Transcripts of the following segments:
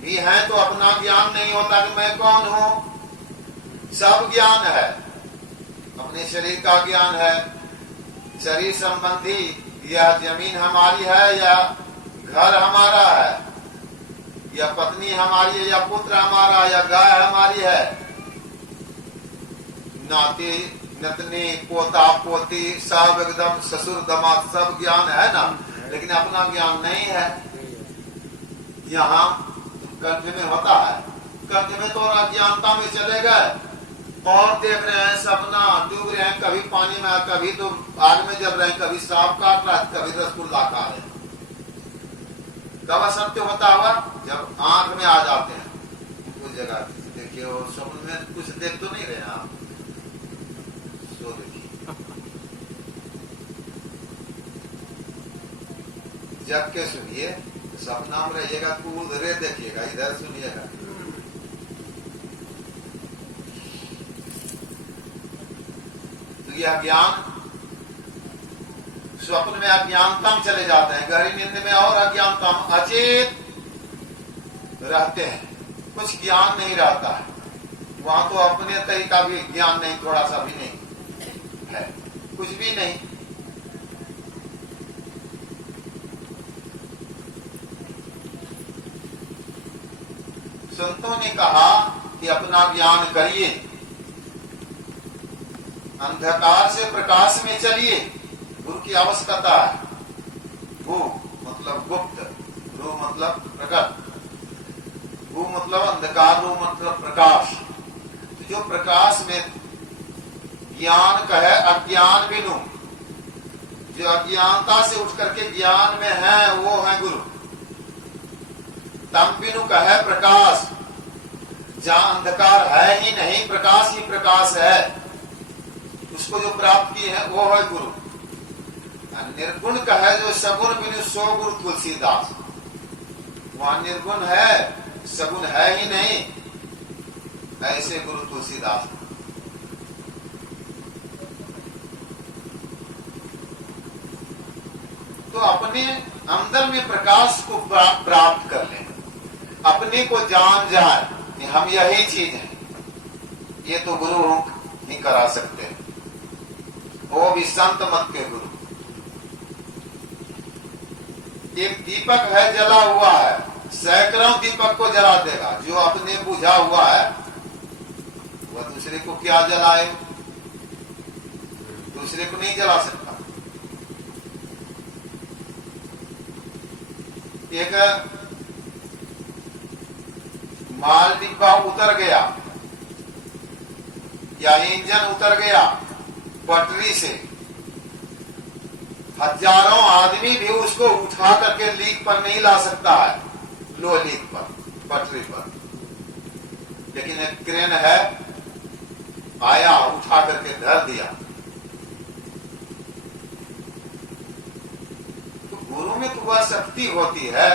भी हैं तो अपना ज्ञान नहीं होता कि मैं कौन हूं। सब ज्ञान है, अपने शरीर का ज्ञान है, शरीर संबंधी, यह जमीन हमारी है या घर हमारा है, या पत्नी हमारी है, या पुत्र हमारा, या गाय हमारी है, नाती नतनी पोता पोती सब एकदम ससुर दामाद सब ज्ञान है ना, लेकिन अपना ज्ञान नहीं है। यहाँ कंठ में होता है, कंठ में तो अज्ञानता में चले गए और देख रहे हैं सपना, डूब रहे हैं, कभी पानी में, कभी तो आग में जल रहे हैं, कभी सांप काट रहा है, कभी रसगुल्ला खा रहे हैं। कब असत्य होता हुआ? जब आंख में आ जाते हैं उस जगह। देखिए वो स्वप्न में कुछ देख तो नहीं रहे आप, सो देखिए जग के सुनिए, सपना में रहिएगा तो उधर देखिएगा, इधर सुनिएगा। तो यह ज्ञान स्वप्न में अज्ञानता में चले जाते हैं, गहरी नींद में और अज्ञानता में अचेत रहते हैं, कुछ ज्ञान नहीं रहता है वहां। तो अपने तरीका भी ज्ञान नहीं, थोड़ा सा भी नहीं है, कुछ भी नहीं। संतों ने कहा कि अपना ज्ञान करिए, अंधकार से प्रकाश में चलिए। गुरु की आवश्यकता है। भू मतलब गुप्त, रू मतलब प्रकट, भू मतलब अंधकार, रू मतलब प्रकाश। तो जो प्रकाश में ज्ञान कहे अज्ञान बिनु, जो अज्ञानता से उठ करके ज्ञान में है वो है गुरु। तम बिनु कहे प्रकाश, जहां अंधकार है ही नहीं, प्रकाश ही प्रकाश है, उसको जो प्राप्त किए हैं वो है गुरु। निर्गुण कहे जो सगुण बिनु सो गुरु तुलसीदास, वहां निर्गुण है, सगुण है ही नहीं, ऐसे गुरु तुलसीदास। तो अपने अंदर में प्रकाश को प्राप्त कर लें, अपने को जान जाए कि हम यही चीज है, ये तो गुरु ही करा सकते हैं, वो भी संत मत के गुरु। एक दीपक है जला हुआ है, सैकड़ों दीपक को जला देगा, जो अपने बुझा हुआ है वह दूसरे को क्या जलाए, दूसरे को नहीं जला सकता। एक माल डिब्बा उतर गया या इंजन उतर गया पटरी से, हजारों आदमी भी उसको उठा करके लीक पर नहीं ला सकता है, लो लीक पर, पटरी पर, लेकिन एक क्रेन है, आया उठा करके धर दिया। तो गुरु में तो वह शक्ति होती है।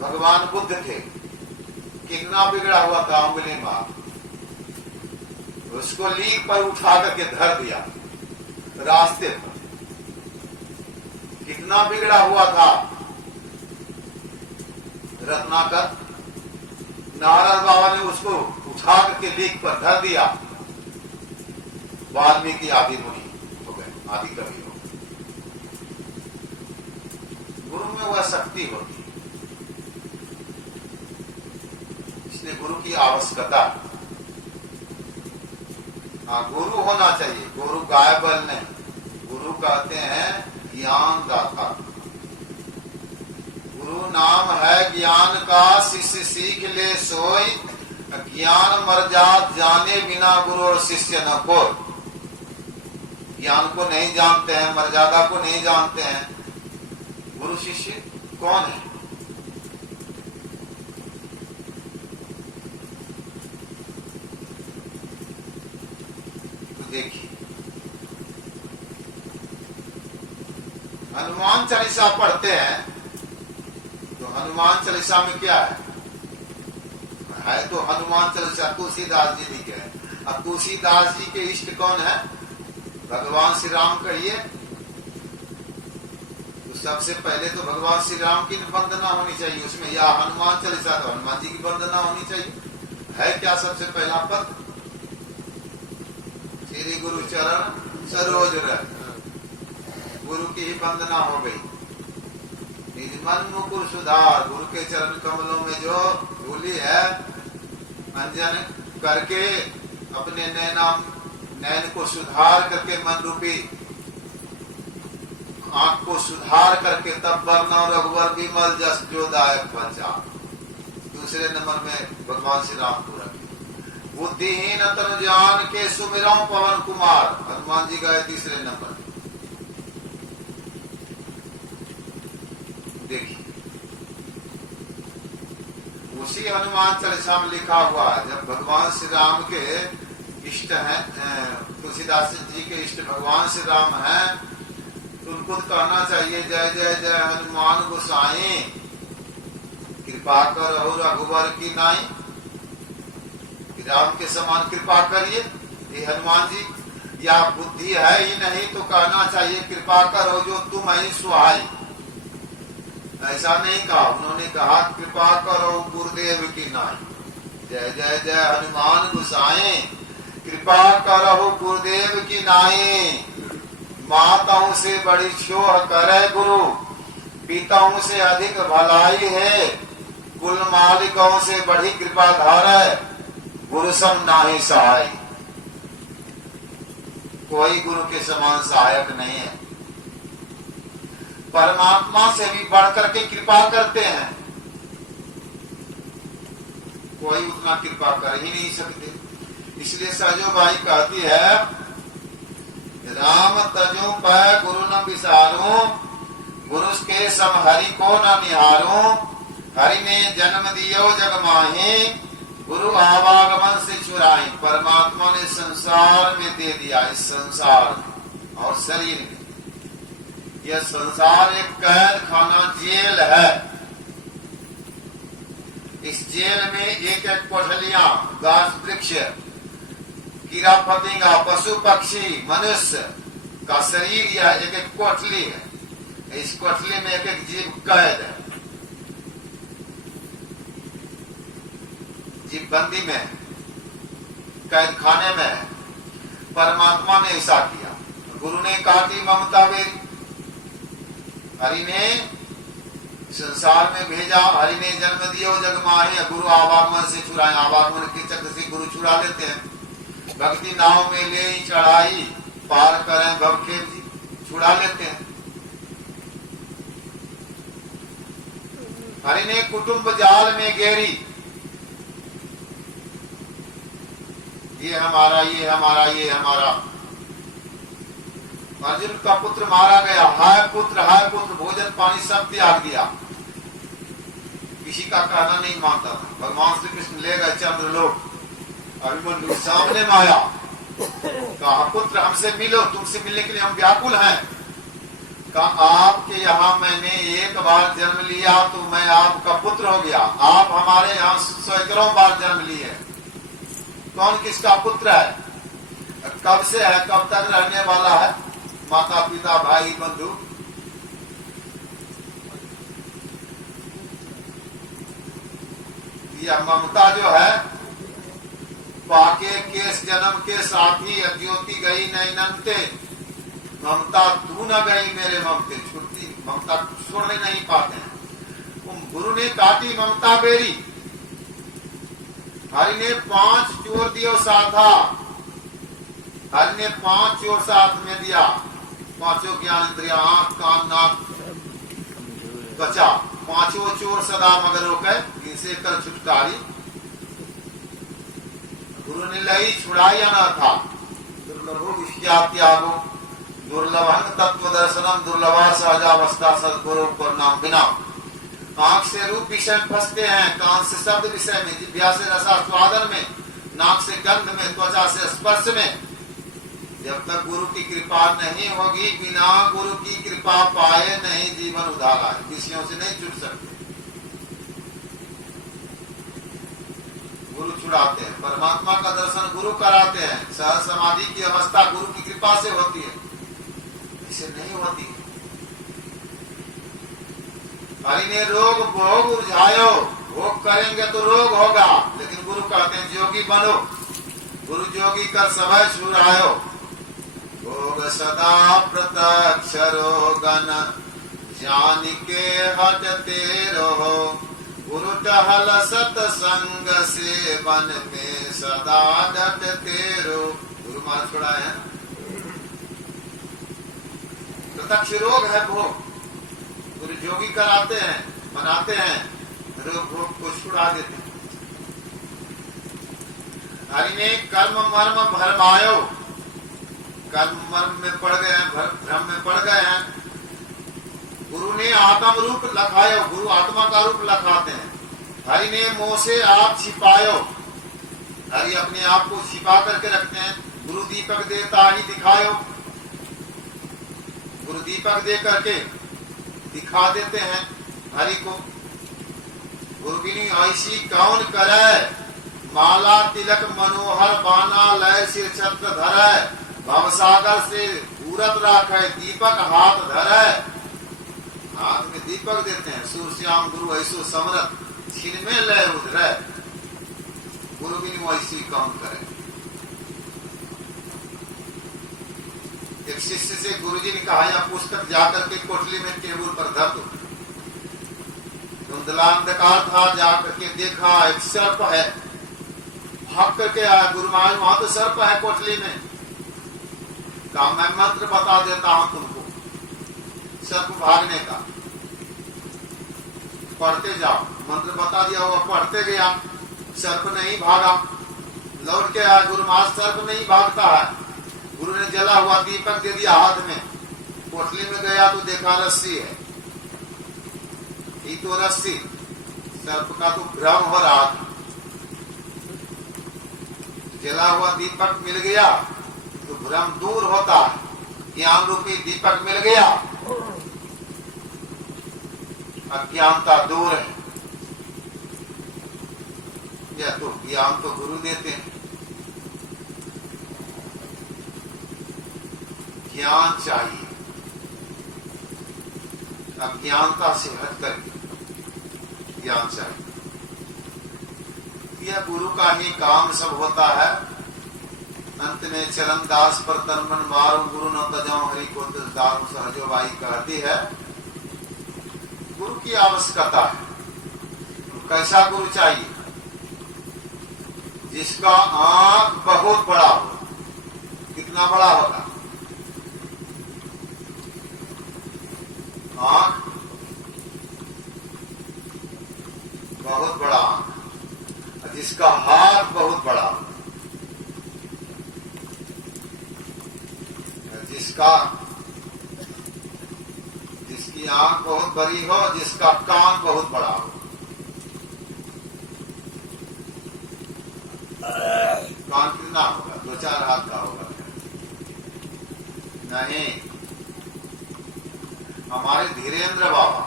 भगवान बुद्ध थे, कितना बिगड़ा हुआ था उंगली मार, उसको लीक पर उठा करके धर दिया रास्ते पर। कितना बिगड़ा हुआ था रत्नाकर, नारद बाबा ने उसको उठा करके लीक पर धर दिया। वाल्मीकि आदि मुनि हो गए, आदि कवि हो गए। गुरु में वह शक्ति होती है, इसलिए गुरु की आवश्यकता। हाँ, गुरु होना चाहिए, गुरु गाय बल नहीं, गुरु कहते हैं ज्ञान दाता। गुरु नाम है ज्ञान का, शिष्य सीख ले सोई, ज्ञान मर्याद जाने बिना गुरु और शिष्य न कोई। ज्ञान को नहीं जानते हैं, मर्यादा को नहीं जानते हैं, गुरु शिष्य कौन है? तो देखिए, हनुमान चालीसा पढ़ते हैं तो हनुमान चालीसा में क्या है तो हनुमान चालीसा तुलसीदास जी लिखे हैं। अब तुलसीदास जी के इष्ट कौन है? भगवान श्री राम कहिए तो सबसे पहले तो भगवान श्री राम की वंदना होनी चाहिए उसमें, या हनुमान चालीसा तो हनुमान जी की वंदना होनी चाहिए। है क्या सबसे पहला पद? श्री गुरु चरण सरोज रज, गुरु की ही वंदना हो गई। निज मन मुकुर सुधार, गुरु के चरण कमलों में जो धूली है अंजन करके अपने नैन को सुधार करके, मन रूपी आंख को सुधार करके, तब वरना रघुवर विमल जस जो दायक बचा। दूसरे नंबर में भगवान श्री राम को रखे। बुद्धिहीन तन जान के सुमिरौ पवन कुमार, हनुमान जी गए तीसरे नंबर। देखिए उसी हनुमान चालीसा में लिखा हुआ है, जब भगवान श्री राम के इष्ट हैं, तुलसीदास जी के इष्ट भगवान श्री राम हैं, तो उनको कहना चाहिए जय जय जय हनुमान गोसाई, कृपा करो रघुवर की नाई। राम के समान कृपा करिए ये हनुमान जी, या बुद्धि है ही नहीं तो कहना चाहिए कृपा करो जो तुम ही सुहाई। ऐसा नहीं कहा, उन्होंने कहा कृपा करो गुरुदेव की नाई। जय जय जय हनुमान गोसाई, कृपा करो गुरुदेव की नाई। माताओं से बड़ी छोह करे गुरु, पिताओं से अधिक भलाई है। कुल मालिकों से बड़ी कृपा धारे, गुरु सम नाही सहाय। कोई गुरु के समान सहायक नहीं है। परमात्मा से भी बढ़कर के कृपा करते हैं, कोई उतना कृपा कर ही नहीं सकते। इसलिए सहजो भाई कहती है, राम तजो पै गुरु न विसारो, गुरु के सम हरि को न निहारो। हरि ने जन्म दियो जग माहे, गुरु आवागमन से चुराई। परमात्मा ने संसार में दे दिया, इस संसार में और शरीर में। यह संसार एक कैद खाना जेल है। इस जेल में एक एक कोठलियां, गाछ वृक्ष, कीड़ा फतिंगा, पशु पक्षी, मनुष्य का शरीर यह एक एक कोठली है। इस कोठली में एक एक जीव कैद है, जीव बंदी में, कैद खाने में है। परमात्मा ने ऐसा किया। गुरु ने काटी ममता बेरी, हरि ने संसार में भेजा, हरि ने जन्म दियो जग माहे। गुरु आवागमन से चुराए, आवागमन के चक्र से गुरु चुरा लेते हैं। भक्ति नाव में ले चढ़ाई, पार करें भवखेव जी, छुड़ा लेते हैं। हरि ने कुटुंब जाल में घेरी, ये हमारा, ये हमारा, ये हमारा। अर्जुन का पुत्र मारा गया, हाय पुत्र भोजन पानी सब त्याग दिया। किसी का कहना नहीं मानता था। भगवान श्री कृष्ण ले गए चंद्रलोक, अभिमन्यु सामने में आया, कहा पुत्र हमसे मिलो, तुमसे मिलने के लिए हम व्याकुल हैं। कहा आपके यहाँ मैंने एक बार जन्म लिया तो मैं आपका पुत्र हो गया, आप हमारे यहाँ सैकड़ों बार जन्म लिए। कौन किसका पुत्र है, कब से है, कब तक रहने वाला है, माता पिता भाई बंधु। यह ममता जो है, पाके केस जन्म के साथी ज्योति गई नैनंते, ममता तू न गई मेरे ममते। छुट्टी ममता छोड़ने नहीं पाते हैं। गुरु ने काटी ममता बेरी, हरि ने 5 चोर दियो साथा। हरि ने 5 चोर साथ में दिया, पांचों ज्ञान इंद्रिया, आंख कान नाक त्वचा, पांचों चोर सदा मगर रोके, इनसे कर छुटकारी। गुरु ने लई छुड़ाया न था, दुर्लभो विषयात्यागो, दुर्लभं तत्व दर्शनम, दुर्लभा सहजावस्था सदगुरु पर नाम बिना। आंख से रूप विषय में फंसते हैं, कान से शब्द विषय में, जिह्वा से रसास्वादन में, नाक से गंध में, त्वचा से स्पर्श में। जब तक गुरु की कृपा नहीं होगी, बिना गुरु की कृपा पाए नहीं जीवन उधार है। विषयों से नहीं छूट सकते। गुरु छुड़ाते हैं, परमात्मा का दर्शन गुरु कराते हैं। सहज समाधि की अवस्था गुरु की कृपा से होती है, इसे नहीं होती। हरि ने रोग भोग उलझायो, भोग करेंगे तो रोग होगा, लेकिन गुरु कहते हैं जोगी बनो, गुरु जोगी कर सभय छुड़ायो। भोग सदा प्रत्यक्ष रोगन, जान के हटते रहो, गुरु टहल सतसंग से बन में सदा डटते रहो। गुरु मान छोड़ा है, प्रत्यक्ष रोग है भोग, गुरु जोगी कराते हैं, मनाते हैं, रोग भोग को छुड़ा देते हैं। हरि ने कर्म मर्म भरमायो, कर्म मर्म में पड़ गए हैं, भ्रम में पड़ गए हैं। गुरु ने आत्म रूप लखायो, गुरु आत्मा का रूप लखाते हैं। हरि ने मोह से आप छिपायो, हरि अपने आप को छिपा करके रखते हैं। गुरु दीपक देता ही दिखायो, गुरु दीपक दे करके दिखा देते हैं हरि को। गुरु बिनी ऐसी कौन करे, माला तिलक मनोहर बाना लय सिर छत्र धरै, भवसागर से पूरत राखे दीपक हाथ धरै। हाथ में दीपक देते हैं, सूर श्याम गुरु ऐसो समरथ, छिन में लय उधरै। गुरु बिनी ऐसी कौन करे। एक शिष्य से गुरुजी ने कहा, यह पुस्तक जाकर के कोठली में टेबल पर धर दो। धुंधला अंधकार था, जाकर के देखा एक सर्प है, भाग करके आया। गुरु महाराज वहां तो सर्प है कोठली में। कहा मैं मंत्र बता देता हूं तुमको सर्प भागने का, पढ़ते जाओ। मंत्र बता दिया, वो पढ़ते गया, सर्प नहीं भागा। लौट के आया, गुरु महाराज सर्प नहीं भागता है। गुरु ने जला हुआ दीपक दे दिया हाथ में। कोठली में गया तो देखा रस्सी है, ये तो रस्सी, सर्प का तो भ्रम हो रहा था। जला हुआ दीपक मिल गया तो भ्रम दूर होता है। ज्ञान रूपी दीपक मिल गया, अज्ञानता दूर है। यह तो ज्ञान तो गुरु देते हैं। ज्ञान चाहिए, अज्ञानता से हट करके ज्ञान चाहिए। यह गुरु का ही काम सब होता है। अंत में चरण दास पर तन मन मारो, गुरु न तजाऊं हरि को दारू सहजो बाई कहती है। गुरु की आवश्यकता है। कैसा गुरु चाहिए? जिसका आंख बहुत बड़ा हो। कितना बड़ा होगा आंख? बहुत बड़ा आंख। जिसका हाथ बहुत बड़ा हो, जिसकी आंख बहुत बड़ी हो, जिसका कान बहुत बड़ा हो। कान कितना होगा? 2-4 हाथ का होगा? नहीं। हमारे धीरेन्द्र बाबा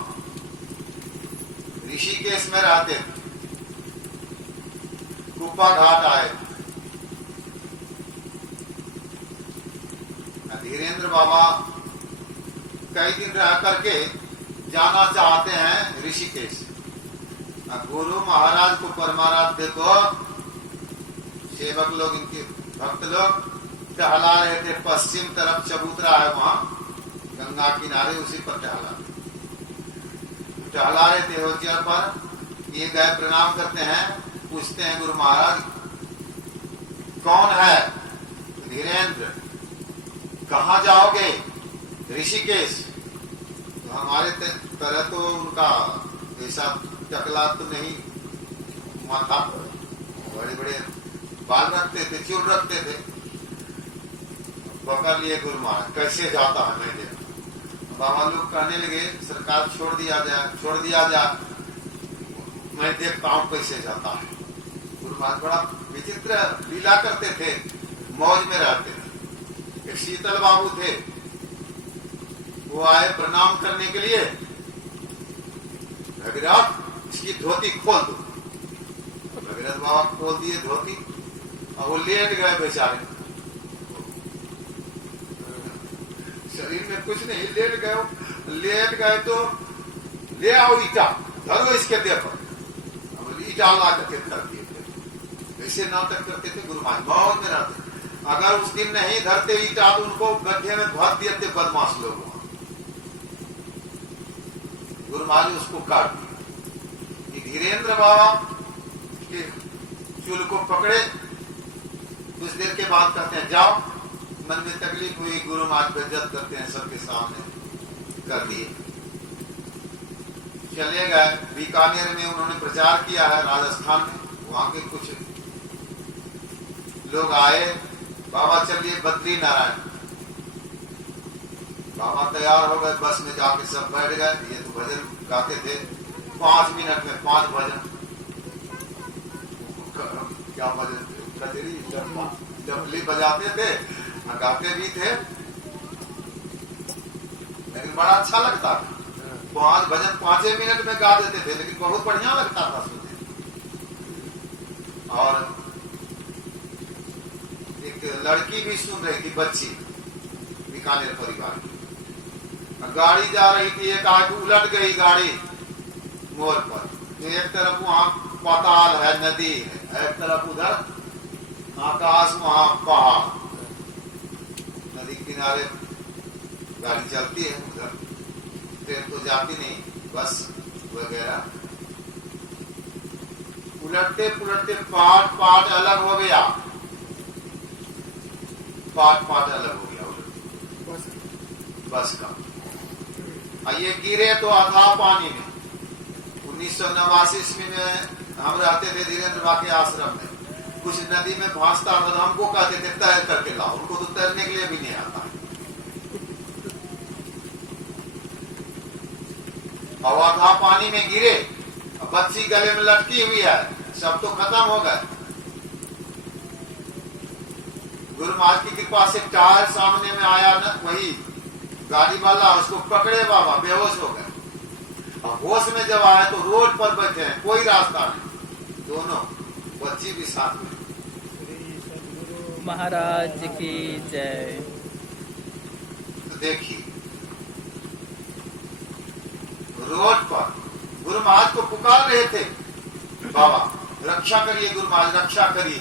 ऋषिकेश में रहते थे, कुप्पा घाट आए। धीरेन्द्र बाबा कई दिन रह करके जाना चाहते हैं ऋषिकेश। गुरु महाराज को परमाराध्य को सेवक लोग, इनके भक्त लोग टहला रहे थे। पश्चिम तरफ चबूतरा है, वहां गंगा किनारे, उसी पर टहला रहे थे। होशियार पर ये गए, प्रणाम करते हैं, पूछते हैं गुरु महाराज कौन है? धीरेन्द्र। कहाँ जाओगे? ऋषिकेश। तो हमारे तरह तो उनका ऐसा टकला तो नहीं, माथा बड़े बड़े बाल रखते थे, चूल रखते थे। पकड़ लिए गुरु महाराज, कैसे जाता है मैं देखा। बाबा लोग कहने लगे सरकार छोड़ दिया जाए, मैं देखता हूं कैसे जाता है। गुरु महाराज बड़ा विचित्र लीला करते थे, मौज में रहते थे। एक शीतल बाबू थे, वो आए प्रणाम करने के लिए। भगीरथ इसकी धोती खोल दो। भगीरथ बाबा खोल दिए धोती, और वो लेट गए बेचारे। शरीर में कुछ नहीं, लेट गए तो ले आओ ईटा, धरो इसके देह पर। अब ईटा ला करके कर दिए थे। ऐसे नाटक करते थे गुरु महाराज, मौज में रहते। अगर उस दिन नहीं धरते ईटा तो उनको गड्ढे में भर दिए थे बदमाश लोग। गुरु महाराज उसको काट दिया। धीरेन्द्र बाबा के चूल को पकड़े, कुछ देर के बाद कहते हैं जाओ। मन में तकलीफ हुई, गुरु महाराज बेइज्जत करते हैं सबके सामने, कर दिए। चले गए बीकानेर में, उन्होंने प्रचार किया है राजस्थान में। वहां के कुछ लोग आए, बाबा चलिए बद्री नारायण। बाबा तैयार हो गए, बस में जाके सब बैठ गए। ये तो भजन गाते थे 5 मिनट में 5 भजन। क्या भजन, कजरी डफली बजाते थे, गाते भी थे, लेकिन बड़ा अच्छा लगता था। 5 भजन 5 मिनट में गा देते थे, लेकिन बहुत बढ़िया लगता था सुनने। और एक लड़की भी सुन रही थी, बच्ची, बीकानेर परिवार की। गाड़ी जा रही थी, एक आग उलट गई गाड़ी मोड़ पर। एक तरफ वहां पाताल है, नदी है, एक तरफ उधर आकाश, वहां पहाड़। नदी किनारे गाड़ी चलती है, उधर ट्रेन तो जाती नहीं, बस वगैरह। उलटते पुलटते पार्ट अलग हो गया, पार्ट अलग हो गया बस का। ये गिरे तो अथाह पानी में। 1989 ईस्वी में हम रहते थे धीरेन्द्र बा के आश्रम में। कुछ नदी में भांसता था तो हमको कहते थे तैर करके लाओ। उनको तो तैरने के लिए भी नहीं आता। और अथाह पानी में गिरे, बच्ची गले में लटकी हुई है, सब तो खत्म हो गए। गुरु महाराज की कृपा से टायर सामने में आया न, वही गाड़ी वाला, उसको पकड़े बाबा, बेहोश हो गए। और होश में जब आए तो रोड पर बैठे हैं, कोई रास्ता नहीं, दोनों, बच्ची भी साथ में। महाराज की जय। तो देखिए रोड पर गुरु महाराज को पुकार रहे थे, बाबा रक्षा करिए, गुरु महाराज रक्षा करिए।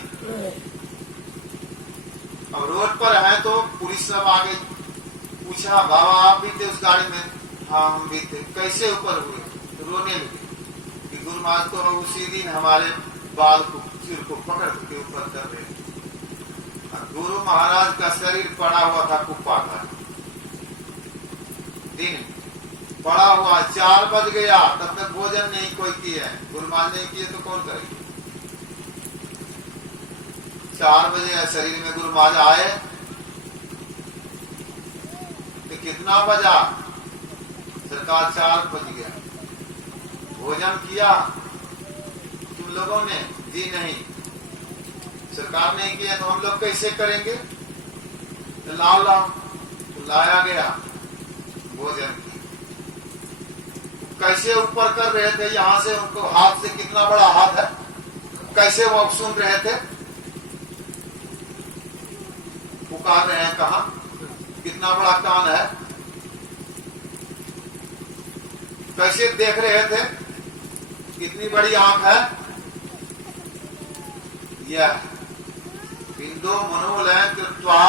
अब रोड पर है तो पुलिस सब आगे पूछा, बाबा आप भी थे उस गाड़ी में? हाँ हम भी थे। कैसे ऊपर हुए? तो रोने लगे कि गुरु महाराज तो उसी दिन हमारे बाल को, सिर को पकड़ के ऊपर कर रहे। गुरु महाराज का शरीर पड़ा हुआ था कुप्पा का, दिन पड़ा हुआ, 4 बज गया, तब तक भोजन नहीं कोई किया। गुरु महाराज नहीं किए तो कौन करेगा? 4 बजे शरीर में गुरु महाराज आए तो कितना बजा? सरकार 4 बज गया। भोजन किया तुम लोगों ने? जी नहीं। सरकार नहीं किया तो हम लोग कैसे करेंगे? तो लाओ, तो लाया गया भोजन। कैसे ऊपर कर रहे थे यहां से, उनको हाथ से, कितना बड़ा हाथ है, कैसे वो सुन रहे थे? पुकार रहे हैं, कहा कितना बड़ा कान है, कैसे देख रहे थे, कितनी बड़ी आंख है। यह बिंदु मनोलयन कृत्वा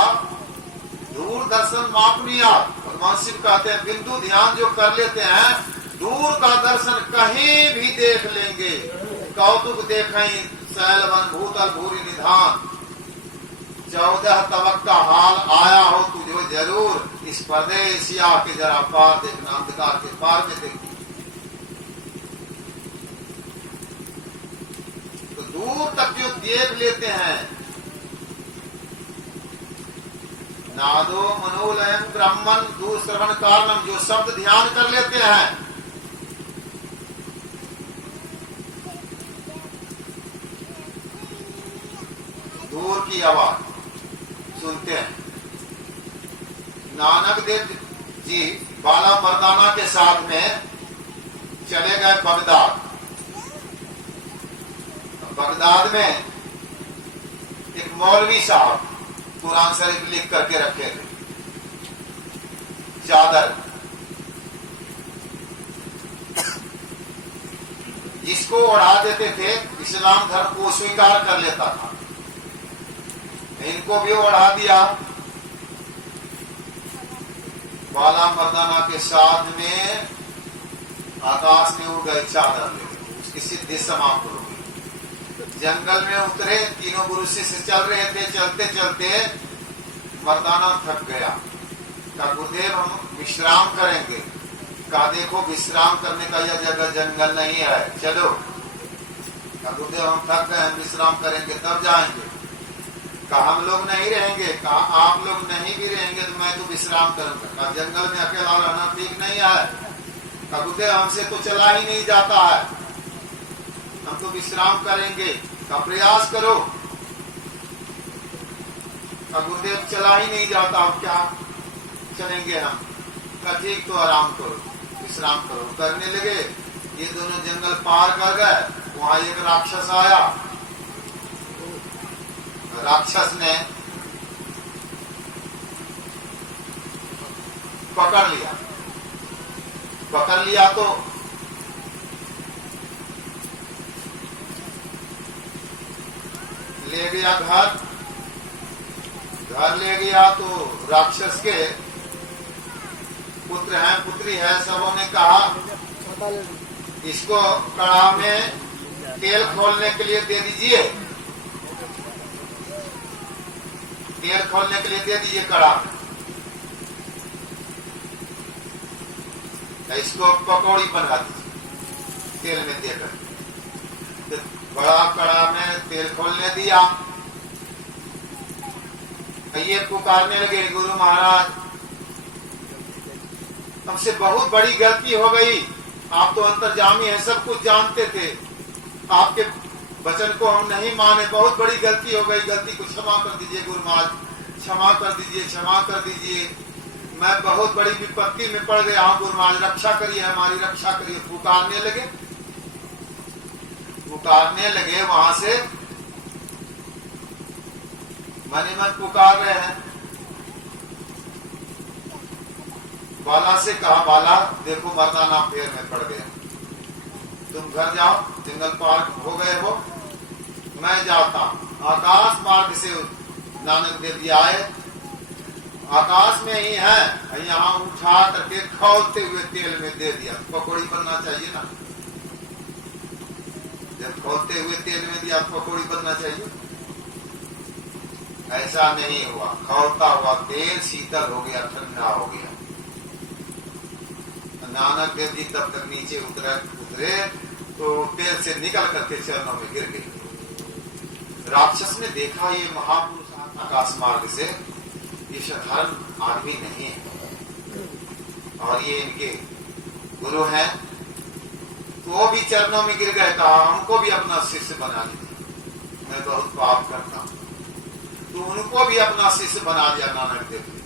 दूरदर्शन मापनीय। भगवान शिव कहते हैं बिंदु ध्यान जो कर लेते हैं, दूर का दर्शन कहीं भी देख लेंगे। कौतुक देखें शैलवन भूतल भूरि निधान। 14 तबक का हाल आया हो तुझे जरूर, इस परदेसिया के जरा पार देखना, अंधकार के पार में देखना। तो दूर तक जो देख लेते हैं, नादो मनोलयन ब्राह्मण दूर श्रवण कारणम, जो शब्द ध्यान कर लेते हैं, दूर की आवाज सुनते हैं। नानक देव जी बाला मर्दाना के साथ में चले गए बगदाद। बगदाद में एक मौलवी साहब कुरान शरीफ लिख करके रखे थे, चादर। जिसको उड़ा देते थे इस्लाम धर्म को स्वीकार कर लेता था। इनको भी उड़ा दिया। बाला मर्दाना के साथ में आकाश में उड़ गए चादर लेके, उसकी सिद्धि समाप्त हो गई। जंगल में उतरे, तीनों गुरु शिष्य चल रहे थे, चलते चलते मर्दाना थक गया। कहा गुरुदेव हम विश्राम करेंगे। कहा देखो विश्राम करने का यह जगह जंगल नहीं है, चलो। कहा गुरुदेव हम थक गए, हम विश्राम करेंगे तब जाएंगे। कहा हम लोग नहीं रहेंगे। कहा आप लोग नहीं भी रहेंगे तो मैं तो विश्राम करूंगा। कहा जंगल में अकेला रहना ठीक नहीं है। कहा गुरुदेव हमसे तो चला ही नहीं जाता है, हम तो विश्राम करेंगे। का प्रयास करो। कहा गुरुदेव चला ही नहीं जाता, अब क्या चलेंगे हम। कहा ठीक तो आराम करो, विश्राम करो। करने लगे। ये दोनों जंगल पार कर गए। वहां एक राक्षस आया। राक्षस ने पकड़ लिया। पकड़ लिया तो ले गया घर। घर ले गया तो राक्षस के पुत्र हैं पुत्री है, सबों ने कहा इसको कड़ा में तेल खोलने के लिए दे दीजिए, तेल खोलने के लिए दे दीजिए कड़ा में। इसको पकौड़ी बना दीजिए तेल में देकर। तो बड़ा कड़ा में तेल खोलने दिया। ये पुकारने लगे गुरु महाराज हमसे बहुत बड़ी गलती हो गई, आप तो अंतर्जामी हैं, सब कुछ जानते थे, आपके वचन को हम नहीं माने, बहुत बड़ी गलती हो गई, गलती को क्षमा कर दीजिए गुरु महाराज, क्षमा कर दीजिए, क्षमा कर दीजिए। मैं बहुत बड़ी विपत्ति में पड़ गया हूं गुरु महाराज, रक्षा करिए, हमारी रक्षा करिए। पुकारने लगे। पुकारने लगे वहां से मने मन पुकार रहे हैं। बाला से कहा बाला देखो मर्दाना फेर में पड़ गया, तुम घर जाओ, जंगल पार हो गए हो, मैं जाता हूं। आकाश मार्ग से नानक देव जी आए, आकाश में ही है, यहाँ उठा करके खौलते हुए तेल में दे दिया। पकौड़ी बनना चाहिए ना, जब खौलते हुए तेल में दिया पकौड़ी बनना चाहिए। ऐसा नहीं हुआ, खौलता हुआ तेल शीतल हो गया, ठंडा हो गया। नानक देव जी तब तक नीचे उतरे तो तेल से निकल करके चरणों में गिर गए। राक्षस ने देखा ये महापुरुष आकाश मार्ग से, ये साधारण आदमी नहीं है और ये इनके गुरु हैं, तो वो भी चरणों में गिर गए। कहा हमको भी अपना शिष्य बना लीजिए, मैं बहुत पाप करता हूं। तो उनको भी अपना शिष्य बना दिया नानक देव जी।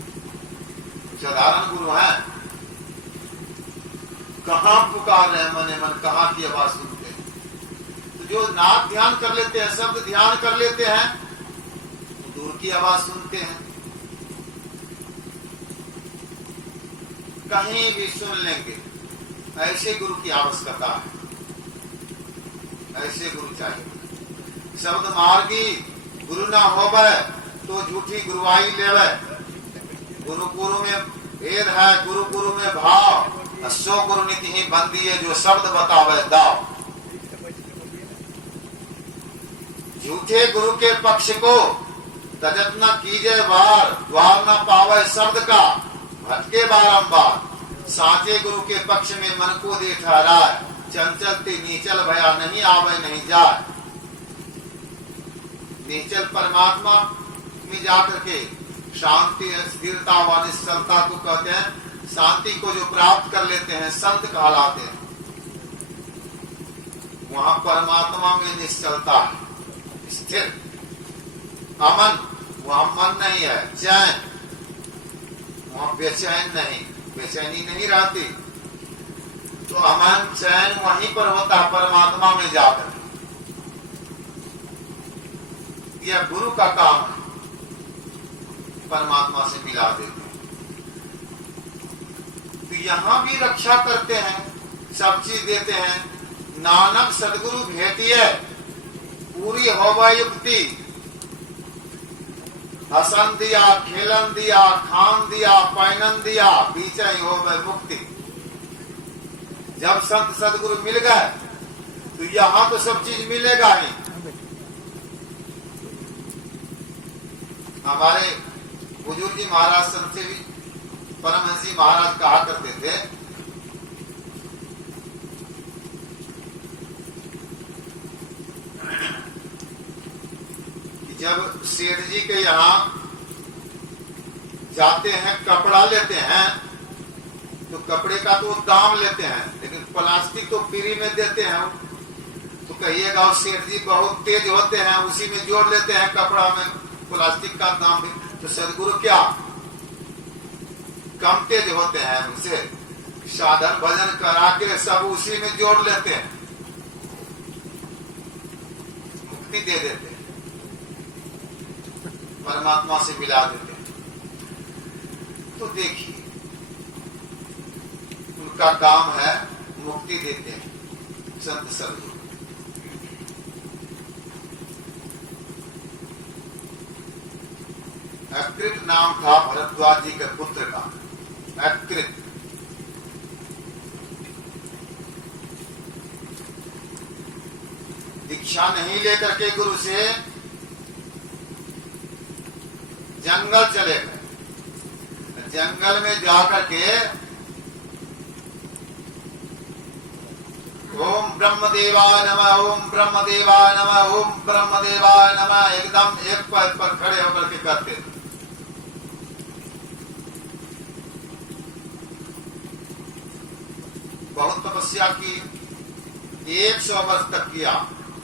साधारण गुरु हैं, कहां पुकार रहे हैं मने मन, कहां की आवाज सुनते हैं। तो जो नाक ध्यान कर लेते हैं, शब्द ध्यान कर लेते हैं, दूर की आवाज सुनते हैं। कहीं भी सुन लेंगे। ऐसे गुरु की आवश्यकता है, ऐसे गुरु चाहिए। शब्द मार्गी गुरु ना होवे तो झूठी गुरुवाई लेवे। गुरु गुरु में भेद है, गुरु गुरु में भाव। सो गुरु नीति ही बंदी है जो शब्द बतावे दाव। झूठे गुरु के पक्ष को तजत न कीजे बार, द्वार न पावे शब्द का, भटके बारंबार। साचे गुरु के पक्ष में मन को दे ठहराए, चंचलते नीचल भया नहीं आवे नहीं जाए। नीचल परमात्मा में जाकर के शांति स्थिरता व निश्चलता को कहते हैं। शांति को जो प्राप्त कर लेते हैं संत कहलाते हैं। वहां परमात्मा में निश्चलता है, स्थिर अमन, वहां मन नहीं है, चैन, वहां बेचैन नहीं, बेचैनी नहीं रहती। तो अमन चैन वहीं पर होता है परमात्मा में जाकर। यह गुरु का काम है, परमात्मा से मिला देते हैं। तो यहां भी रक्षा करते हैं, सब चीज देते हैं, नानक सदगुरु भेटिए पूरी होवा युक्ति, हसन दिया, खेलन दिया, खान दिया, पैनन दिया, बीच ही हो मुक्ति। जब संत सदगुरु मिल गए तो यहाँ तो सब चीज मिलेगा ही। हमारे बुजुर्ग जी महाराज संत से भी परमहंस जी महाराज कहा करते थे कि जब सेठ जी के यहाँ जाते हैं कपड़ा लेते हैं तो कपड़े का तो दाम लेते हैं, लेकिन प्लास्टिक तो फ्री में देते हैं। तो कहिएगा सेठ जी बहुत तेज होते हैं, उसी में जोड़ लेते हैं कपड़ा में प्लास्टिक का दाम भी। तो सदगुरु क्या कम तेज होते हैं, उनसे साधन भजन करा के सब उसी में जोड़ लेते हैं, मुक्ति दे देते हैं, परमात्मा से मिला देते हैं। तो देखिए उनका काम है मुक्ति देते हैं संत सदगुरु। अकृत नाम था भरद्वाज जी के पुत्र का, अकृत। दीक्षा नहीं लेकर के गुरु से जंगल चले गए। जंगल में जाकर के ओम ब्रह्मदेवाय नमः, ओम ब्रह्मदेवाय नमः, ओम ब्रह्मदेवाय नमः एकदम एक पैर पर खड़े होकर के करते थे। बहुत तपस्या की, 100 वर्ष तक किया।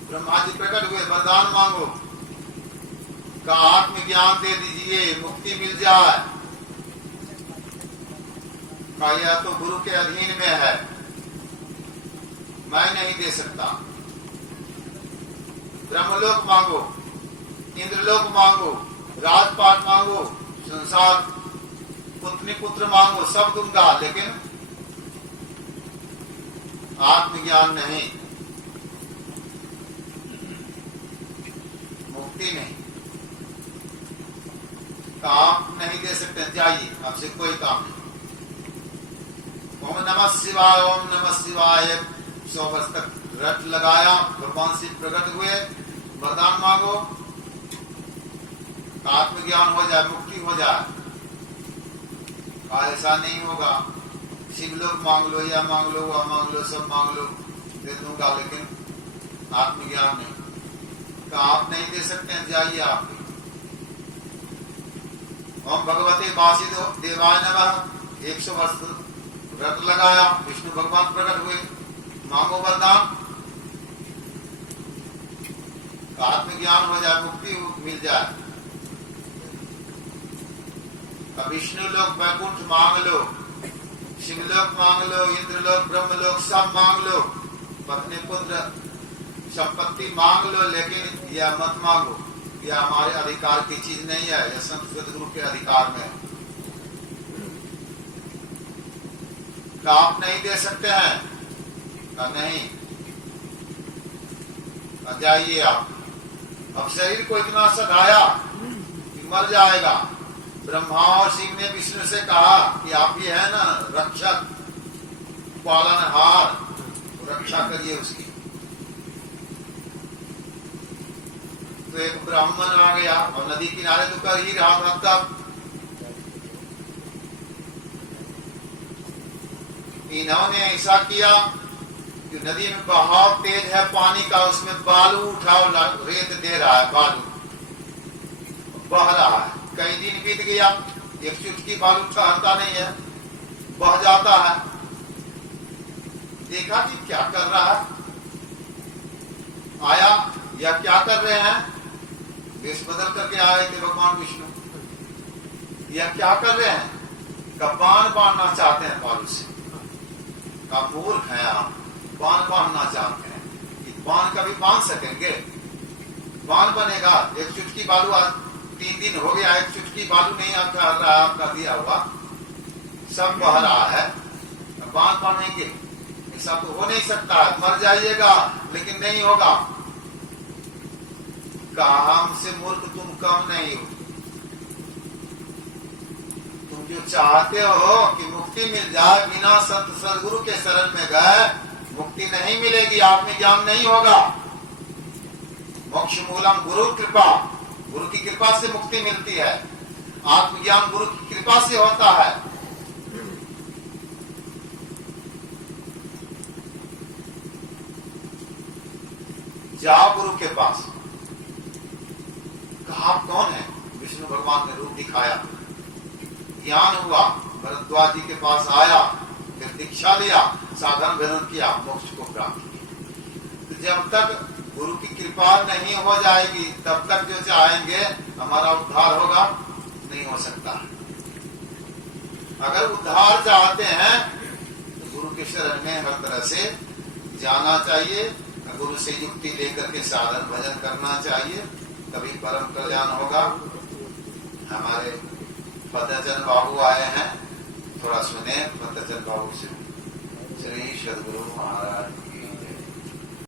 ब्रह्मा जी प्रकट हुए, वरदान मांगो, का आत्मज्ञान दे दीजिए, मुक्ति मिल जाए। का यह तो गुरु के अधीन में है, मैं नहीं दे सकता। ब्रह्मलोक मांगो, इंद्रलोक मांगो, राजपाट मांगो, संसार पुत्री पुत्र मांगो, सब दूंगा, लेकिन आत्मज्ञान नहीं, मुक्ति नहीं। तो आप नहीं दे सकते, जाइए, आपसे कोई काम नहीं। ओम नमः शिवाय, ओम नमः शिवाय 100 वर्ष तक रट लगाया। भगवान शिव प्रकट हुए, वरदान मांगो, आत्मज्ञान हो जाए, मुक्ति हो जाए। ऐसा नहीं होगा, शिवलोक मांग लो, या मांग लो, वह मांग लो, सब मांग लो, दे दूंगा, लेकिन आत्मज्ञान नहीं। तो आप नहीं दे सकते हैं, जाइए आप। ओम भगवते वासुदेवाय नमः 100 वर्ष व्रत लगाया, विष्णु भगवान प्रकट हुए, मांगो वरदान, आत्मज्ञान हो जाए, मुक्ति मिल जाए। अब विष्णु लोक वैकुंठ मांग लो, शिवलोक मांग लो, इंद्रलोक ब्रह्मलोक सब मांग लो, पत्नी पुत्र संपत्ति मांग लो, लेकिन यह मत मांगो, यह हमारे अधिकार की चीज नहीं है, यह संत सदगुरु के अधिकार में है। तो आप नहीं दे सकते हैं, नहीं, जाइए आप। अब शरीर को इतना सताया कि मर जाएगा। ब्रह्मा और शिव ने विष्णु से कहा कि आप ये है ना रक्षक, पालनहार, रक्षा करिए उसकी। तो एक ब्राह्मण आ गया और नदी किनारे तो कर ही रहा था, तब इन्होंने ऐसा किया कि नदी में बहाव तेज है पानी का, उसमें बालू उठाओ, रेत दे रहा है, बालू बह रहा है। कई दिन बीत गया, एक चुटकी बालू ठहरता नहीं है, बह जाता है। देखा कि क्या कर रहा है, आया, या क्या कर रहे हैं, वेश बदल करके आए थे भगवान विष्णु, या क्या कर रहे हैं, का बाण बांधना चाहते हैं बालू से। का मूर्ख है आप, बाण बांधना चाहते हैं, कि बाण कभी बांध सकेंगे, बाण बनेगा। एक चुटकी बालू, आज 3 दिन हो गया, एक चुटकी बालू नहीं आता रहा आपका दिया हुआ, सब बह रहा है, बांध बांधेंगे, ऐसा तो हो नहीं सकता है, मर जाइएगा लेकिन नहीं होगा। कहा हमसे मूर्ख तुम कम नहीं हो, तुम जो चाहते हो कि मुक्ति मिल जाए, बिना संत सदगुरु के शरण में गए मुक्ति नहीं मिलेगी, आत्मज्ञान नहीं होगा। मोक्ष मूलम गुरु कृपा, गुरु की कृपा से मुक्ति मिलती है। आत्मज्ञान गुरु की कृपा से होता है। जाओ गुरु के पास। कहा आप कौन है? विष्णु भगवान ने रूप दिखाया, ज्ञान हुआ, भरद्वाज जी के पास आया, फिर दीक्षा लिया, साधन भजन किया, मोक्ष को प्राप्त किया। तो जब तक गुरु की कृपा नहीं हो जाएगी तब तक जो चाहेंगे हमारा उद्धार होगा नहीं हो सकता। अगर उद्धार चाहते हैं तो गुरु के शरण में हर तरह से जाना चाहिए, गुरु से युक्ति लेकर के साधन भजन करना चाहिए, तभी परम कल्याण होगा। हमारे पतंजन बाबू आए हैं, थोड़ा सुने पतंजन बाबू से। श्री सद्गुरु महाराज।